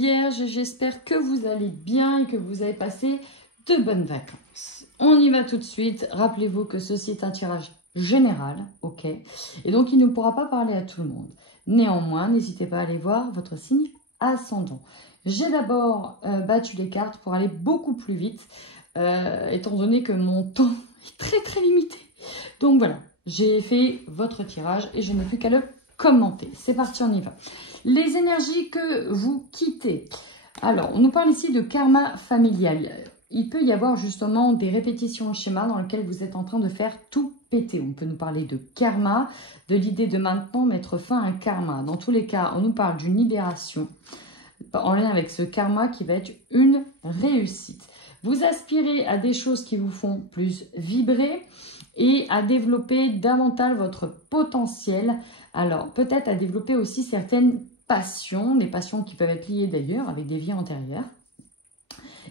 Vierge, j'espère que vous allez bien et que vous avez passé de bonnes vacances. On y va tout de suite. Rappelez-vous que ceci est un tirage général, ok? Et donc, il ne pourra pas parler à tout le monde. Néanmoins, n'hésitez pas à aller voir votre signe ascendant. J'ai d'abord battu les cartes pour aller beaucoup plus vite, étant donné que mon temps est très limité. Donc voilà, j'ai fait votre tirage et je n'ai plus qu'à le commenter. C'est parti, on y va. Les énergies que vous quittez. Alors, on nous parle ici de karma familial. Il peut y avoir justement des répétitions en schéma dans lesquelles vous êtes en train de faire tout péter. On peut nous parler de karma, de l'idée de maintenant mettre fin à un karma. Dans tous les cas, on nous parle d'une libération en lien avec ce karma qui va être une réussite. Vous aspirez à des choses qui vous font plus vibrer et à développer davantage votre potentiel. Alors, peut-être à développer aussi certaines passions, des passions qui peuvent être liées d'ailleurs avec des vies antérieures.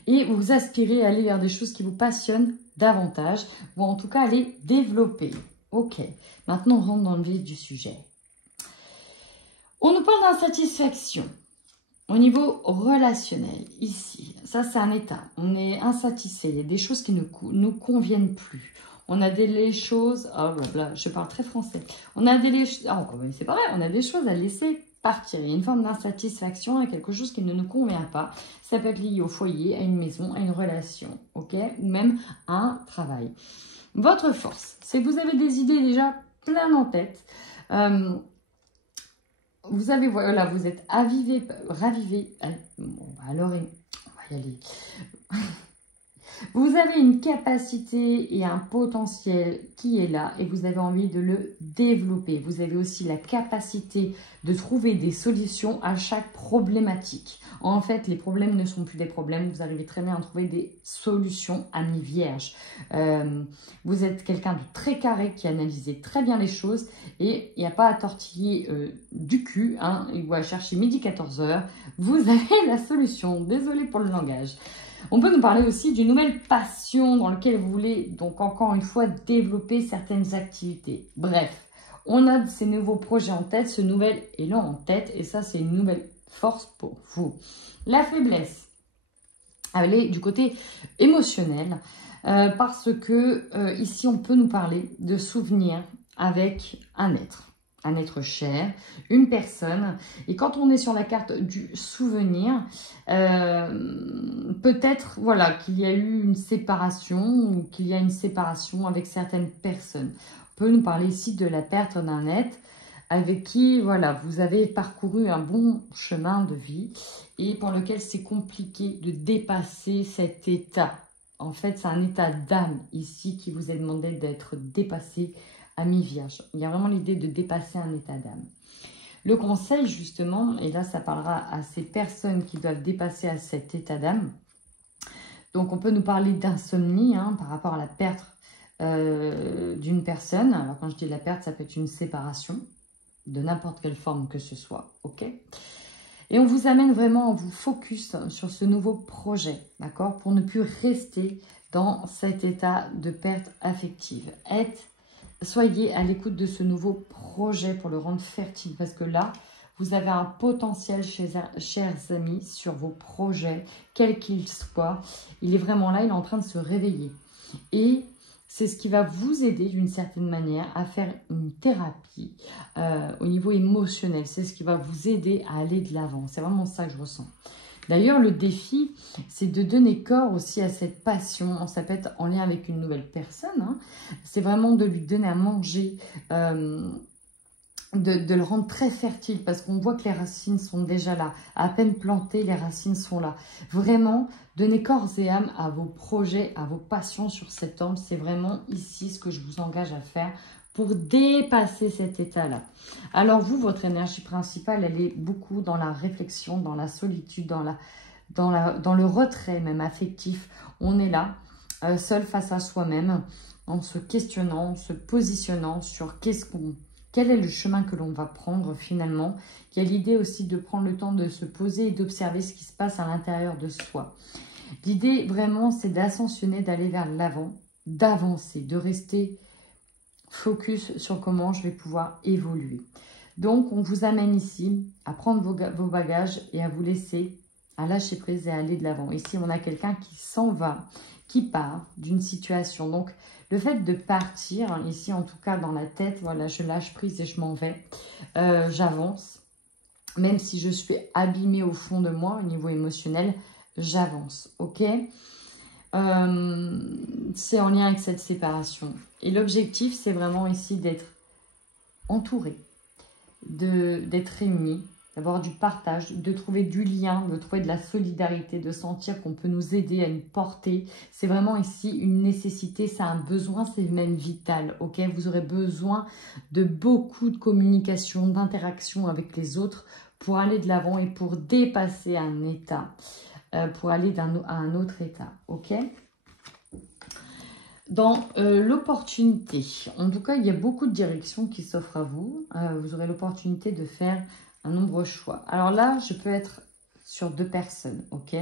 Et vous aspirez à aller vers des choses qui vous passionnent davantage, ou en tout cas à les développer. Ok, maintenant on rentre dans le vif du sujet. On nous parle d'insatisfaction au niveau relationnel. Ici, ça c'est un état. On est insatisfait, il y a des choses qui ne nous conviennent plus. On a des choses, oh là, je parle très français. On a des c'est pas vrai, on a des choses à laisser partir. Il y a une forme d'insatisfaction à quelque chose qui ne nous convient pas. Ça peut être lié au foyer, à une maison, à une relation, ok, ou même à un travail. Votre force, c'est que vous avez des idées déjà plein en tête. Vous avez, voilà, vous êtes ravivé. Bon, alors, on va y aller. Vous avez une capacité et un potentiel qui est là et vous avez envie de le développer. Vous avez aussi la capacité de trouver des solutions à chaque problématique. En fait, les problèmes ne sont plus des problèmes. Vous arrivez très bien à trouver des solutions à mi-vierge. Vous êtes quelqu'un de très carré qui analyse très bien les choses et il n'y a pas à tortiller du cul hein, ou à chercher midi 14h. Vous avez la solution. Désolée pour le langage. On peut nous parler aussi d'une nouvelle passion dans laquelle vous voulez donc encore une fois développer certaines activités. Bref, on a ces nouveaux projets en tête, ce nouvel élan en tête et ça c'est une nouvelle force pour vous. La faiblesse, elle est du côté émotionnel parce que ici on peut nous parler de souvenirs avec un être cher, une personne. Et quand on est sur la carte du souvenir, peut-être voilà, qu'il y a eu une séparation ou qu'il y a une séparation avec certaines personnes. On peut nous parler ici de la perte d'un être avec qui voilà, vous avez parcouru un bon chemin de vie et pour lequel c'est compliqué de dépasser cet état. En fait, c'est un état d'âme ici qui vous est demandé d'être dépassé à mi-vierge. Il y a vraiment l'idée de dépasser un état d'âme. Le conseil, justement, et là, ça parlera à ces personnes qui doivent dépasser à cet état d'âme. Donc, on peut nous parler d'insomnie hein, par rapport à la perte d'une personne. Alors, quand je dis la perte, ça peut être une séparation de n'importe quelle forme que ce soit. Ok ? Et on vous amène vraiment, on vous focus sur ce nouveau projet, d'accord ? Pour ne plus rester dans cet état de perte affective. Soyez à l'écoute de ce nouveau projet pour le rendre fertile parce que là, vous avez un potentiel, chers amis, sur vos projets, quels qu'ils soient. Il est vraiment là, il est en train de se réveiller. Et c'est ce qui va vous aider d'une certaine manière à faire une thérapie au niveau émotionnel. C'est ce qui va vous aider à aller de l'avant. C'est vraiment ça que je ressens. D'ailleurs, le défi, c'est de donner corps aussi à cette passion. Ça peut être en lien avec une nouvelle personne. Hein. C'est vraiment de lui donner à manger, de le rendre très fertile parce qu'on voit que les racines sont déjà là. À peine plantées, les racines sont là. Vraiment, donner corps et âme à vos projets, à vos passions sur cet homme. C'est vraiment ici ce que je vous engage à faire pour dépasser cet état-là. Alors vous, votre énergie principale, elle est beaucoup dans la réflexion, dans la solitude, dans le retrait même affectif. On est là, seul face à soi-même, en se questionnant, en se positionnant sur quel est le chemin que l'on va prendre finalement. Il y a l'idée aussi de prendre le temps de se poser et d'observer ce qui se passe à l'intérieur de soi. L'idée vraiment, c'est d'ascensionner, d'aller vers l'avant, d'avancer, de rester focus sur comment je vais pouvoir évoluer. Donc, on vous amène ici à prendre vos bagages et à vous laisser à lâcher prise et à aller de l'avant. Ici, on a quelqu'un qui s'en va, qui part d'une situation. Donc, le fait de partir, ici en tout cas dans la tête, voilà, je lâche prise et je m'en vais. J'avance. Même si je suis abîmée au fond de moi, au niveau émotionnel, j'avance, ok? C'est en lien avec cette séparation. Et l'objectif, c'est vraiment ici d'être entouré, d'être réunis, d'avoir du partage, de trouver du lien, de trouver de la solidarité, de sentir qu'on peut nous aider à une portée. C'est vraiment ici une nécessité, c'est un besoin, c'est même vital, ok? Vous aurez besoin de beaucoup de communication, d'interaction avec les autres pour aller de l'avant et pour dépasser un état, pour aller à un autre état, ok? Dans l'opportunité, en tout cas, il y a beaucoup de directions qui s'offrent à vous. Vous aurez l'opportunité de faire un nombreux choix. Alors là, je peux être sur 2 personnes, ok?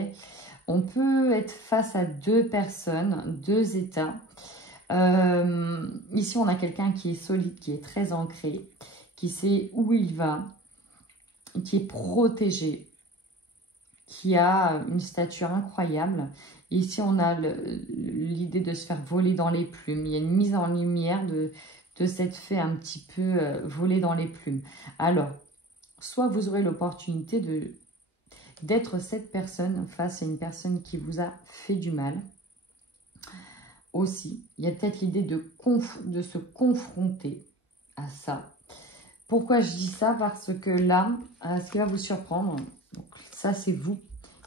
On peut être face à 2 personnes, 2 états. Ici, on a quelqu'un qui est solide, qui est très ancré, qui sait où il va, qui est protégé, qui a une stature incroyable. Ici, on a l'idée de se faire voler dans les plumes. Il y a une mise en lumière de cette fait un petit peu voler dans les plumes. Alors, soit vous aurez l'opportunité d'être cette personne face à une personne qui vous a fait du mal. Aussi, il y a peut-être l'idée de se confronter à ça. Pourquoi je dis ça? Parce que là, ce qui va vous surprendre, donc ça c'est vous.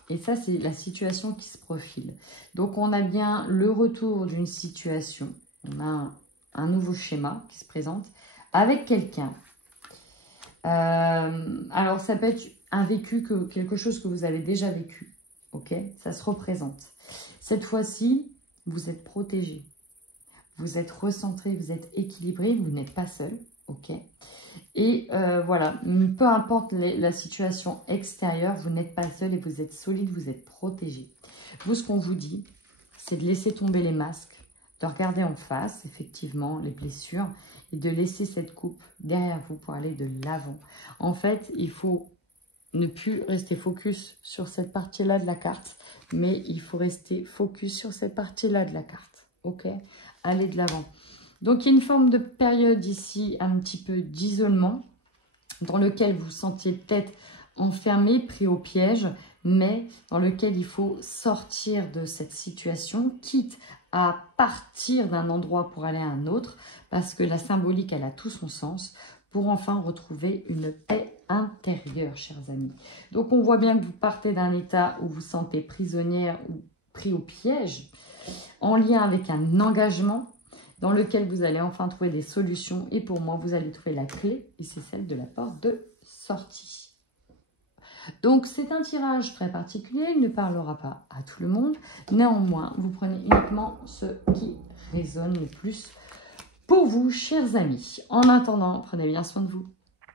Et ça, c'est la situation qui se profile. Donc, on a bien le retour d'une situation. On a un nouveau schéma qui se présente avec quelqu'un. Alors, ça peut être un vécu, quelque chose que vous avez déjà vécu. Ok? Ça se représente. Cette fois-ci, vous êtes protégé. Vous êtes recentré, vous êtes équilibré. Vous n'êtes pas seul. Ok? Et voilà, peu importe la situation extérieure, vous n'êtes pas seul et vous êtes solide, vous êtes protégé. Vous, ce qu'on vous dit, c'est de laisser tomber les masques, de regarder en face, effectivement, les blessures, et de laisser cette coupe derrière vous pour aller de l'avant. En fait, il faut ne plus rester focus sur cette partie-là de la carte, mais il faut rester focus sur cette partie-là de la carte. Ok? Aller de l'avant. Donc, il y a une forme de période ici, un petit peu d'isolement, dans lequel vous vous sentiez peut-être enfermé, pris au piège, mais dans lequel il faut sortir de cette situation, quitte à partir d'un endroit pour aller à un autre, parce que la symbolique, elle a tout son sens, pour enfin retrouver une paix intérieure, chers amis. Donc, on voit bien que vous partez d'un état où vous vous sentez prisonnière ou pris au piège, en lien avec un engagement, dans lequel vous allez enfin trouver des solutions. Et pour moi, vous allez trouver la clé, et c'est celle de la porte de sortie. Donc, c'est un tirage très particulier, il ne parlera pas à tout le monde. Néanmoins, vous prenez uniquement ce qui résonne le plus pour vous, chers amis. En attendant, prenez bien soin de vous.